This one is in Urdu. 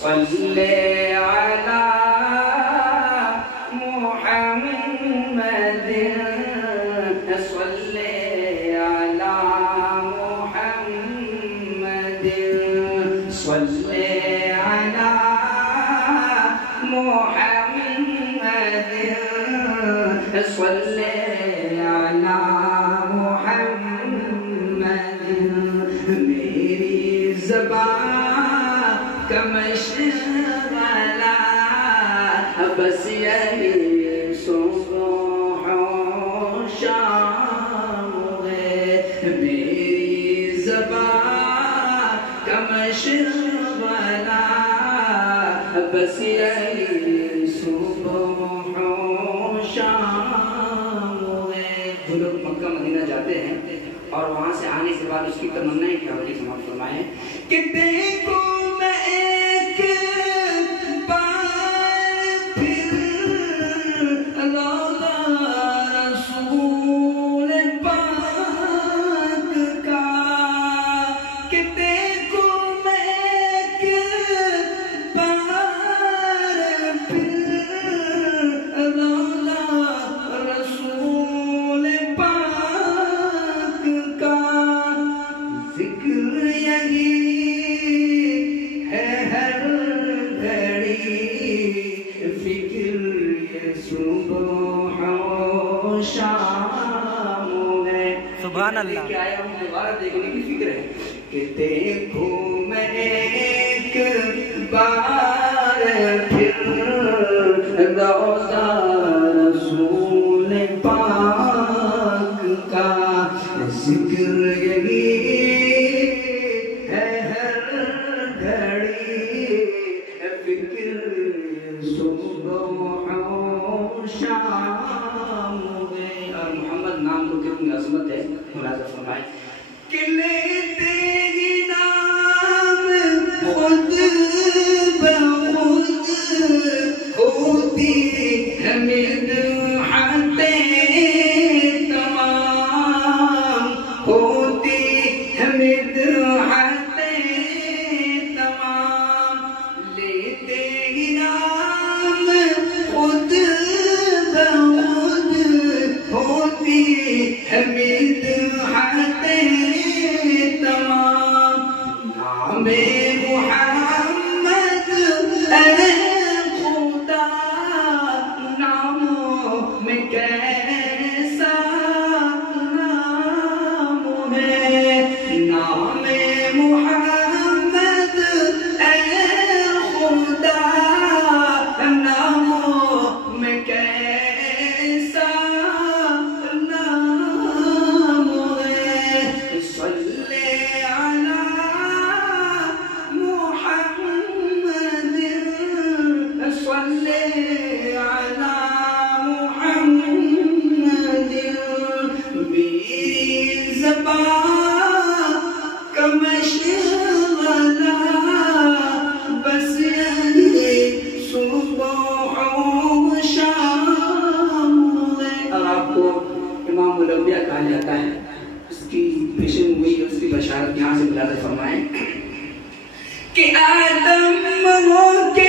صلی علی محمد صلی علی محمد صلی علی محمد صلی علی محمد میری زبان کا مشغلہ بس یہی صبح و شام ہے، میری زبان کا مشغلہ بس یہی صبح و شام ہے۔ جو لوگ مکہ مدینہ جاتے ہیں اور وہاں سے آنے کے بعد اس کی تمنا کیا ہوتی ہے، سماعت فرمائیں کہ دیکھو میں ایک بار پھر روضہ رسول پاک کا، کہ دیکھو میں ایک بار پھر روضہ رسول پاک کا، ذکر یہی ہے ہر گھڑی، فکر یہ صبح و شام ہے۔ سبحان اللہ۔ کیا ہے، ہم دوبارہ دیکھنے کی فکر ہے کہ دیکھو میں ایک بار پھر روضہ رسول پاک کا، ذکر یہی ہے ہر گھڑی، فکر صبح و شام ہے۔ اور محمد نام کو کتنی عظمت ہے، ملاحظہ فرمائیں کہ لیتے ہی نام خود بخود ہوتی ہے مدحتیں تمام، ہوتی ہے مدحتیں تمام، لیتے ہی نام خود بخود ہوتی ہے مدحتیں تمام، نام محمد اے خدا ناموں میں کیسا نام ہے، نام محمد اے خدا ناموں میں کیسا نام ہے، صلی علی محمد صلی علی محمد، میری زبان کا مشغلہ بس یہی صبح و شام ہے۔ اور آپ کو امام الانبیاء کہا جاتا ہے، اس کی پیشن گوئی، اس کی بشارت یہاں سے ملاحظہ فرمائیں کہ آدم ہو کے